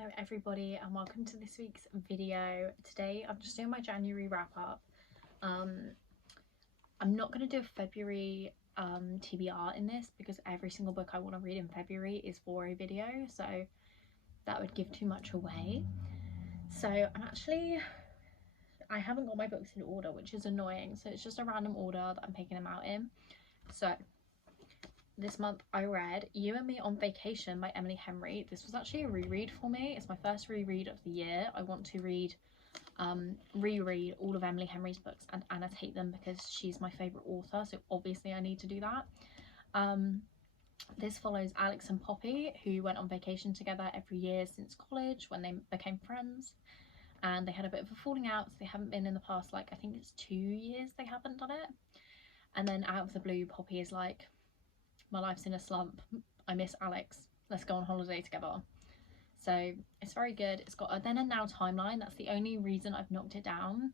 Hello everybody and welcome to this week's video. Today I'm just doing my January wrap up. I'm not going to do a February TBR in this because every single book I want to read in February is for a video, so that would give too much away. So I haven't got my books in order, which is annoying, so it's just a random order that I'm picking them out in. So this month I read You and Me on Vacation by Emily Henry. This was actually a reread for me. It's my first reread of the year. I want to reread all of Emily Henry's books and annotate them because she's my favourite author, so obviously I need to do that. This follows Alex and Poppy, who went on vacation together every year since college when they became friends, and they had a bit of a falling out, so they haven't been in the past, like I think it's 2 years they haven't done it. And then out of the blue, Poppy is like, my life's in a slump, I miss Alex, let's go on holiday together. So it's very good. It's got a then and now timeline. That's the only reason I've knocked it down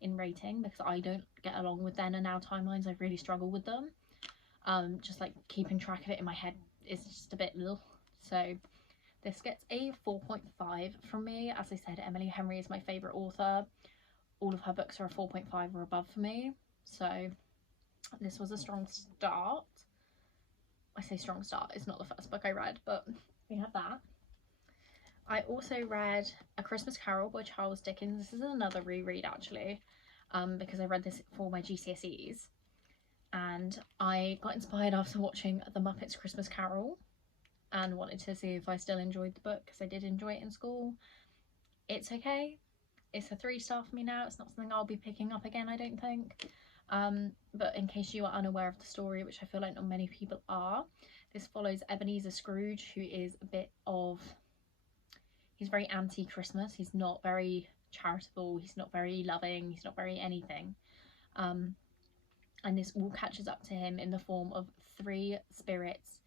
in rating, because I don't get along with then and now timelines. I really struggle with them. Just like keeping track of it in my head is just a bit little. So this gets a 4.5 from me. As I said, Emily Henry is my favourite author. All of her books are a 4.5 or above for me. So this was a strong start. I say strong start, it's not the first book I read, but we have that. I also read A Christmas Carol by Charles Dickens. This is another reread actually, because I read this for my GCSEs and I got inspired after watching The Muppets Christmas Carol and wanted to see if I still enjoyed the book, because I did enjoy it in school. It's okay. It's a 3-star for me now. It's not something I'll be picking up again, I don't think. But in case you are unaware of the story, which I feel like not many people are, this follows Ebenezer Scrooge, who is a bit of, he's very anti-Christmas. He's not very charitable, he's not very loving, he's not very anything. And this all catches up to him in the form of 3 spirits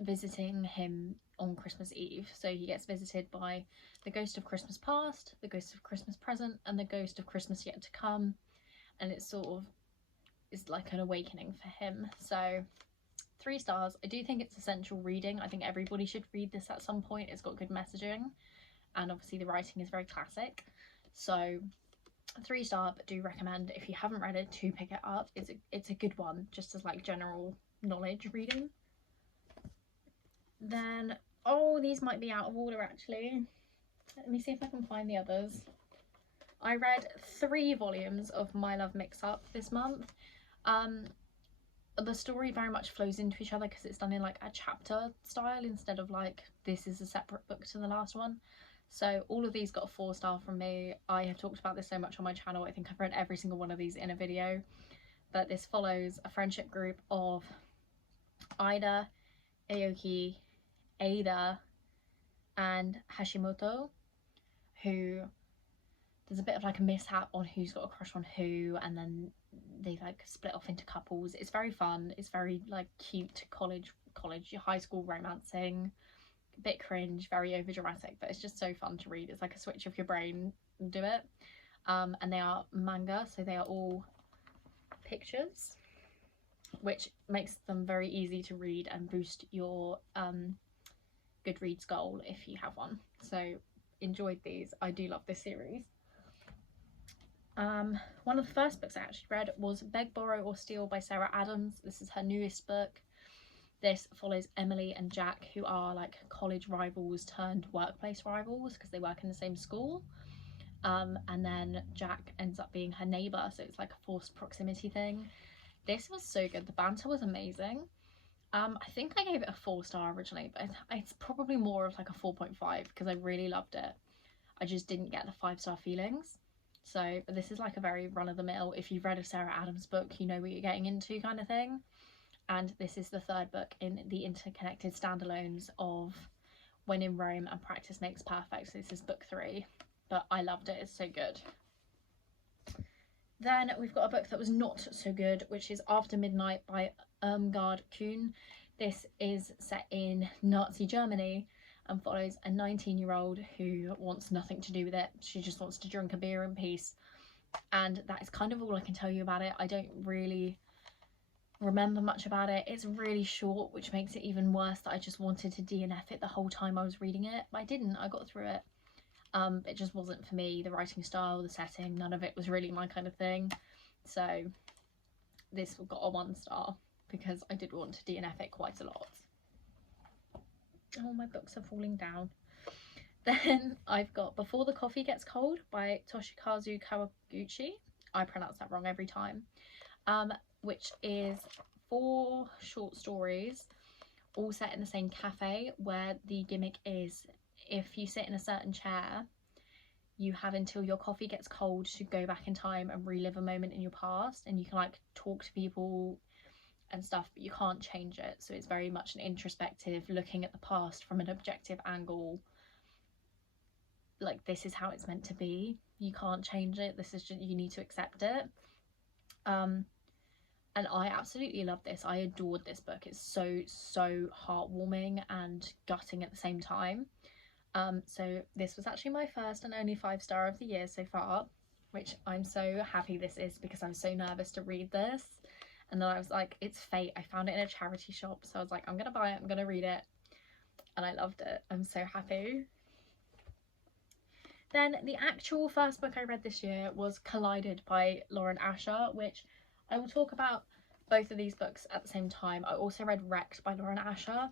visiting him on Christmas Eve. So he gets visited by the ghost of Christmas past, the ghost of Christmas present, and the ghost of Christmas yet to come. And it sort of is like an awakening for him. So 3 stars. I do think it's essential reading. I think everybody should read this at some point. It's got good messaging and obviously the writing is very classic. So 3-star, but do recommend if you haven't read it to pick it up. It's a good one, just as like general knowledge reading. Then, oh, these might be out of order actually. Let me see if I can find the others. I read 3 volumes of My Love Mix-Up this month. The story very much flows into each other because it's done in like a chapter style instead of like this is a separate book to the last one. So all of these got a 4-star from me. I have talked about this so much on my channel. I think I've read every single one of these in a video. But this follows a friendship group of Ida, Aoki, Ada, and Hashimoto, who there's a bit of like a mishap on who's got a crush on who, and then they like split off into couples. It's very fun. It's very like cute college high school romancing, a bit cringe, very over dramatic, but it's just so fun to read. It's like a switch of your brain, do it. And they are manga, so they are all pictures, which makes them very easy to read and boost your Goodreads goal if you have one. So enjoyed these. I do love this series. One of the first books I actually read was Beg, Borrow or Steal by Sarah Adams. This is her newest book. This follows Emily and Jack, who are like college rivals turned workplace rivals because they work in the same school. And then Jack ends up being her neighbour, so it's like a forced proximity thing. This was so good. The banter was amazing. I think I gave it a 4-star originally, but it's probably more of like a 4.5 because I really loved it. I just didn't get the 5-star feelings. So this is like a very run-of-the-mill, if you've read a Sarah Adams book, you know what you're getting into kind of thing. And this is the 3rd book in the interconnected standalones of When in Rome and Practice Makes Perfect. So this is book 3, but I loved it. It's so good. Then we've got a book that was not so good, which is After Midnight by Irmgard Kuhn. This is set in Nazi Germany and follows a 19-year-old who wants nothing to do with it. She just wants to drink a beer in peace. And that is kind of all I can tell you about it. I don't really remember much about it. It's really short, which makes it even worse that I just wanted to DNF it the whole time I was reading it, but I didn't. I got through it. It just wasn't for me. The writing style, the setting, none of it was really my kind of thing. So this got a 1 star because I did want to DNF it quite a lot. Oh, my books are falling down. Then I've got Before the Coffee Gets Cold by Toshikazu Kawaguchi. I pronounce that wrong every time. Which is 4 short stories all set in the same cafe, where the gimmick is if you sit in a certain chair, you have until your coffee gets cold to go back in time and relive a moment in your past, and you can like talk to people and stuff, but you can't change it. So it's very much an introspective, looking at the past from an objective angle. Like, this is how it's meant to be. You can't change it. This is just, you need to accept it. And I absolutely love this. I adored this book. It's so heartwarming and gutting at the same time. So this was actually my first and only 5-star of the year so far, which I'm so happy this is, because I was so nervous to read this. And then I was like, it's fate. I found it in a charity shop, so I was like, I'm gonna buy it, I'm gonna read it. And I loved it. I'm so happy. Then the actual first book I read this year was Collided by Lauren Asher, which I will talk about both of these books at the same time. I also read Wrecked by Lauren Asher.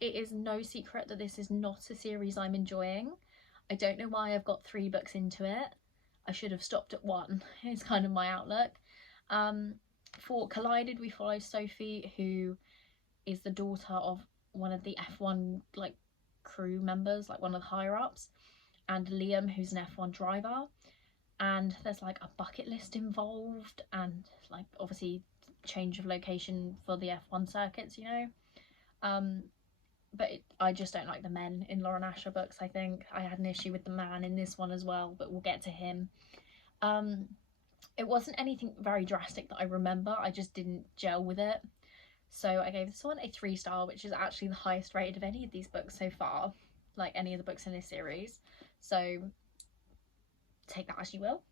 It is no secret that this is not a series I'm enjoying. I don't know why I've got 3 books into it. I should have stopped at 1. It's kind of my outlook. For Collided, we follow Sophie, who is the daughter of one of the F1 like crew members, like one of the higher ups, and Liam, who's an F1 driver. And there's like a bucket list involved, and like obviously change of location for the F1 circuits, you know. But I just don't like the men in Lauren Asher books. I think I had an issue with the man in this one as well, but we'll get to him. It wasn't anything very drastic that I remember. I just didn't gel with it. So I gave this one a 3-star, which is actually the highest rated of any of these books so far, like any of the books in this series. So take that as you will.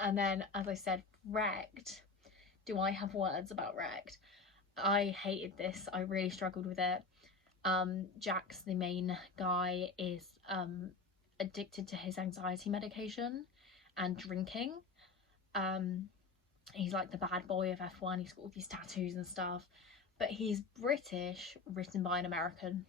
And then, as I said, Wrecked. Do I have words about Wrecked? I hated this. I really struggled with it. Jax, the main guy, is addicted to his anxiety medication and drinking. He's like the bad boy of F1. He's got all these tattoos and stuff, but he's British, written by an American.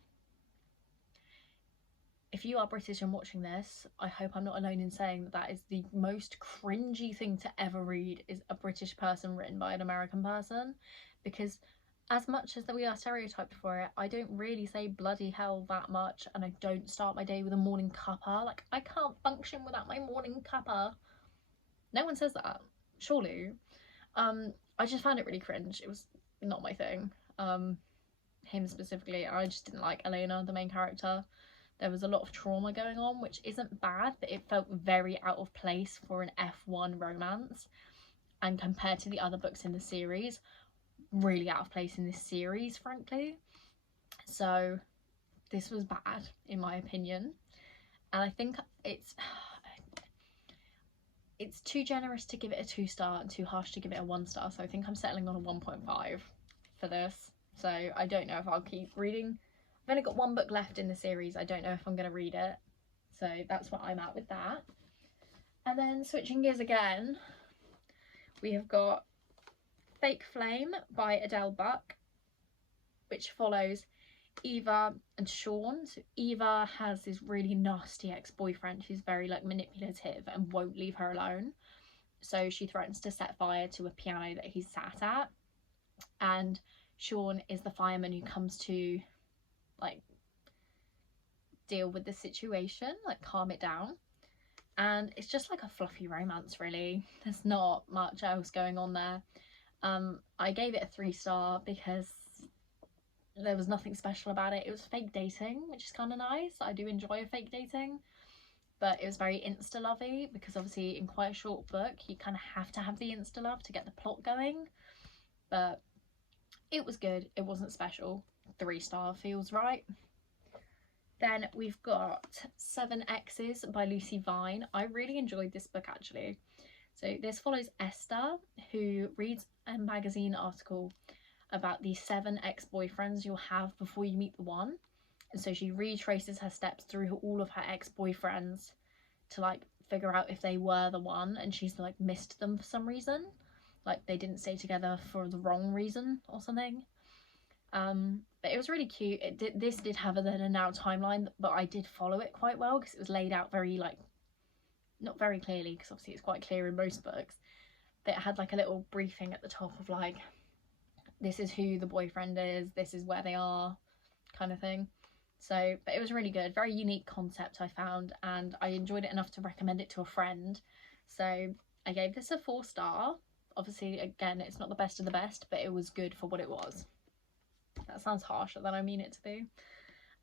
If you are British and watching this, I hope I'm not alone in saying that that is the most cringy thing to ever read, is a British person written by an American person, because as much as that we are stereotyped for it, I don't really say bloody hell that much, and I don't start my day with a morning cuppa. Like, I can't function without my morning cuppa. No one says that, surely. I just found it really cringe. It was not my thing. Him specifically, I just didn't like Elena, the main character. There was a lot of trauma going on, which isn't bad, but it felt very out of place for an F1 romance. And compared to the other books in the series, really out of place in this series, frankly. So this was bad, in my opinion. And I think it's too generous to give it a 2-star and too harsh to give it a 1-star. So I think I'm settling on a 1.5 for this. So I don't know if I'll keep reading. I've only got 1 book left in the series. I don't know if I'm going to read it. So that's what I'm at with that. And then switching gears again, we have got Fake Flame by Adele Buck, which follows Eva and Sean. So Eva has this really nasty ex-boyfriend who's very like manipulative and won't leave her alone. So she threatens to set fire to a piano that he's sat at. And Sean is the fireman who comes to like deal with the situation, like calm it down. And it's just like a fluffy romance, really. There's not much else going on there. I gave it a 3-star because there was nothing special about it. It was fake dating, which is kind of nice. I do enjoy a fake dating, but it was very insta-lovey, because obviously in quite a short book you kind of have to have the insta-love to get the plot going. But it was good. It wasn't special. 3-star feels right. Then we've got 7 Exes by Lucy Vine. I really enjoyed this book, actually. So this follows Esther, who reads a magazine article about the 7 ex-boyfriends you'll have before you meet the one. And so she retraces her steps through all of her ex-boyfriends to like figure out if they were the one, and she's like missed them for some reason, like they didn't stay together for the wrong reason or something. But it was really cute. This did have a then and now timeline, but I did follow it quite well because it was laid out very like, not very clearly, because obviously it's quite clear in most books, but it had like a little briefing at the top of like, this is who the boyfriend is, this is where they are, kind of thing. So, but it was really good, very unique concept I found, and I enjoyed it enough to recommend it to a friend. So I gave this a 4-star. Obviously, again, it's not the best of the best, but it was good for what it was. That sounds harsher than I mean it to be.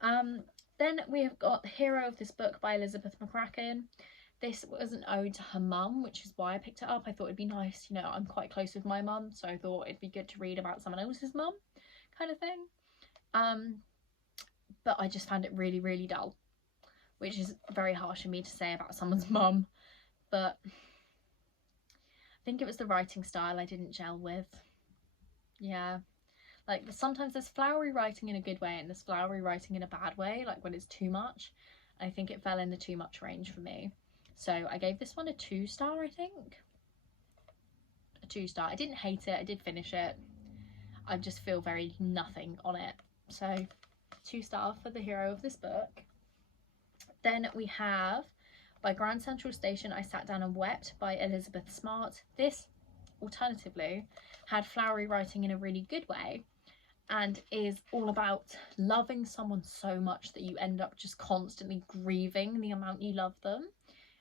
Then we have got The Hero of This Book by Elizabeth McCracken. This was an ode to her mum, which is why I picked it up. I thought it'd be nice, you know, I'm quite close with my mum, so I thought it'd be good to read about someone else's mum, kind of thing. But I just found it really, really dull, which is very harsh of me to say about someone's mum, but I think it was the writing style I didn't gel with. Yeah, like sometimes there's flowery writing in a good way and there's flowery writing in a bad way, like when it's too much. I think it fell in the too much range for me. So I gave this one a 2-star, I think. A 2-star. I didn't hate it, I did finish it. I just feel very nothing on it. So 2-star for The Hero of This Book. Then we have by Grand Central Station, I Sat Down and Wept by Elizabeth Smart. This, alternatively, had flowery writing in a really good way and is all about loving someone so much that you end up just constantly grieving the amount you love them,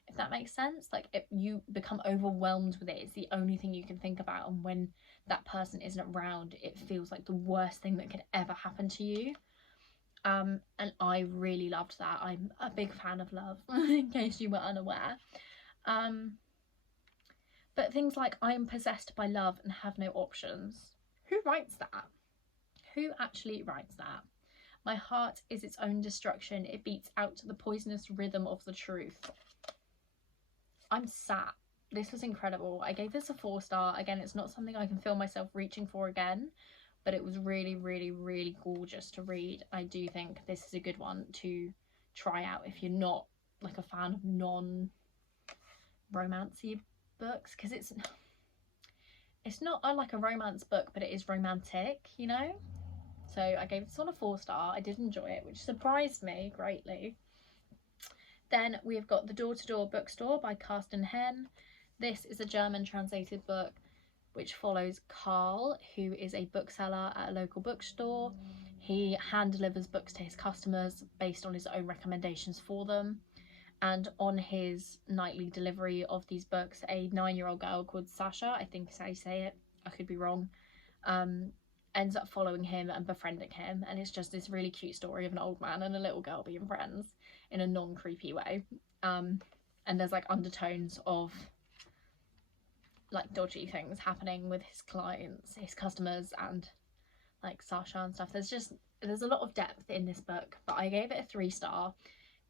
if that makes sense. Like, you become overwhelmed with it. It's the only thing you can think about, and when that person isn't around, it feels like the worst thing that could ever happen to you. And I really loved that. I'm a big fan of love, in case you were unaware. But things like, I am possessed by love and have no options. Who writes that? Who actually writes that? My heart is its own destruction. It beats out to the poisonous rhythm of the truth. I'm sat. This was incredible. I gave this a 4-star. Again, it's not something I can feel myself reaching for again, but it was really, really, really gorgeous to read. I do think this is a good one to try out if you're not like a fan of non-romancy books, because it's not like a romance book, but it is romantic, you know. So I gave this one a 4-star. I did enjoy it, which surprised me greatly. Then we've got The Door-to-Door Bookstore by Carsten Henn. This is a German translated book which follows Carl, who is a bookseller at a local bookstore. He hand delivers books to his customers based on his own recommendations for them. And on his nightly delivery of these books, a 9-year-old girl called Sasha, I think is how you say it, I could be wrong, ends up following him and befriending him. And it's just this really cute story of an old man and a little girl being friends in a non-creepy way. And there's like undertones of like dodgy things happening with his clients, his customers, and like Sasha and stuff. There's a lot of depth in this book, but I gave it a 3-star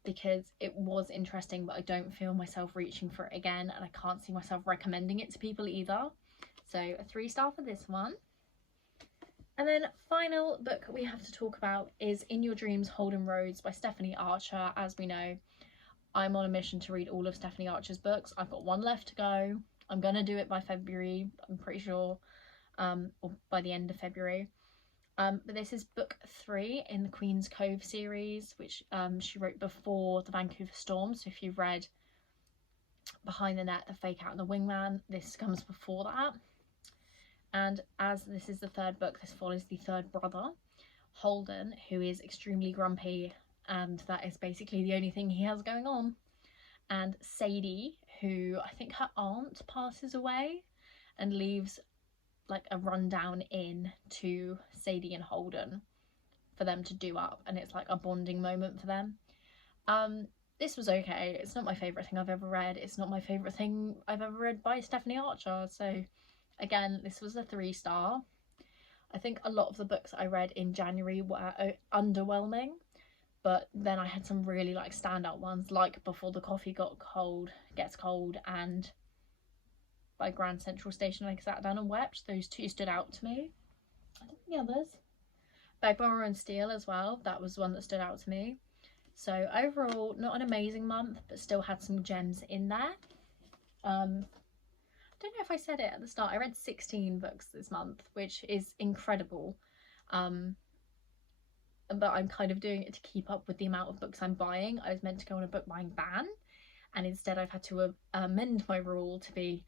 because it was interesting, but I don't feel myself reaching for it again, and I can't see myself recommending it to people either. So a 3-star for this one. And then final book we have to talk about is In Your Dreams, Holden Rhodes by Stephanie Archer. As we know, I'm on a mission to read all of Stephanie Archer's books. I've got one left to go. I'm going to do it by February, I'm pretty sure, or by the end of February. But this is book 3 in the Queen's Cove series, which she wrote before the Vancouver Storm. So if you've read Behind the Net, The Fake Out and the Wingman, this comes before that. And as this is the 3rd book, this follows the 3rd brother, Holden, who is extremely grumpy, and that is basically the only thing he has going on. And Sadie, who I think her aunt passes away and leaves like a rundown inn to Sadie and Holden for them to do up, and it's like a bonding moment for them. This was okay. It's not my favourite thing I've ever read. It's not my favourite thing I've ever read by Stephanie Archer. So again, this was a 3-star. I think a lot of the books I read in January were underwhelming, but then I had some really like standout ones, like Before the Coffee Gets Cold and by Grand Central Station. I sat down and wept. Those two stood out to me. I don't think the others. By Borrow and Steele as well. That was one that stood out to me. So overall, not an amazing month, but still had some gems in there. I don't know if I said it at the start. I read 16 books this month, which is incredible. But I'm kind of doing it to keep up with the amount of books I'm buying. I was meant to go on a book buying ban, and instead I've had to amend my rule to be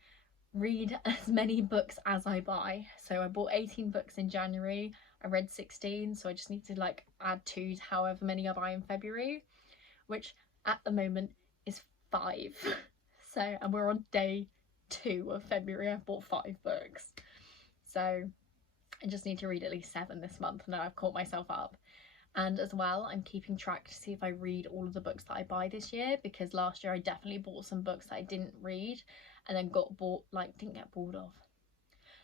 read as many books as I buy. So I bought 18 books in January, I read 16, so I just need to like add 2 to however many I buy in February, which at the moment is 5. So, and we're on day 2 of February. I've bought 5 books, so I just need to read at least 7 this month. Now I've caught myself up. And as well, I'm keeping track to see if I read all of the books that I buy this year, because last year I definitely bought some books that I didn't read and then didn't get bored of,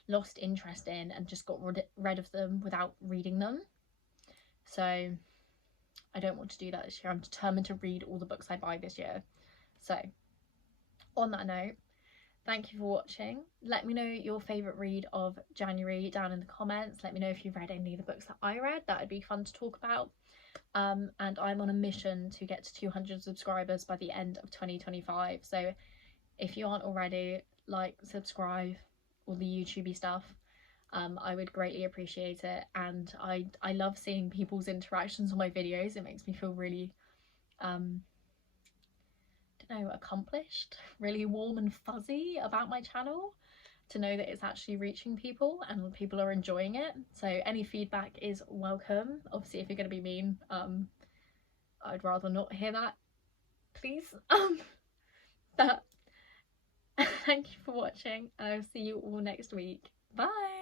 lost interest in, and just got rid of them without reading them. So I don't want to do that this year. I'm determined to read all the books I buy this year. So on that note, thank you for watching. Let me know your favourite read of January down in the comments. Let me know if you've read any of the books that I read. That would be fun to talk about. And I'm on a mission to get to 200 subscribers by the end of 2025. So if you aren't already, like, subscribe, all the YouTubey stuff. I would greatly appreciate it. And I love seeing people's interactions on my videos. It makes me feel really accomplished, really warm and fuzzy about my channel, to know that it's actually reaching people and people are enjoying it. So any feedback is welcome. Obviously, if you're going to be mean, I'd rather not hear that, please. But thank you for watching, and I'll see you all next week. Bye.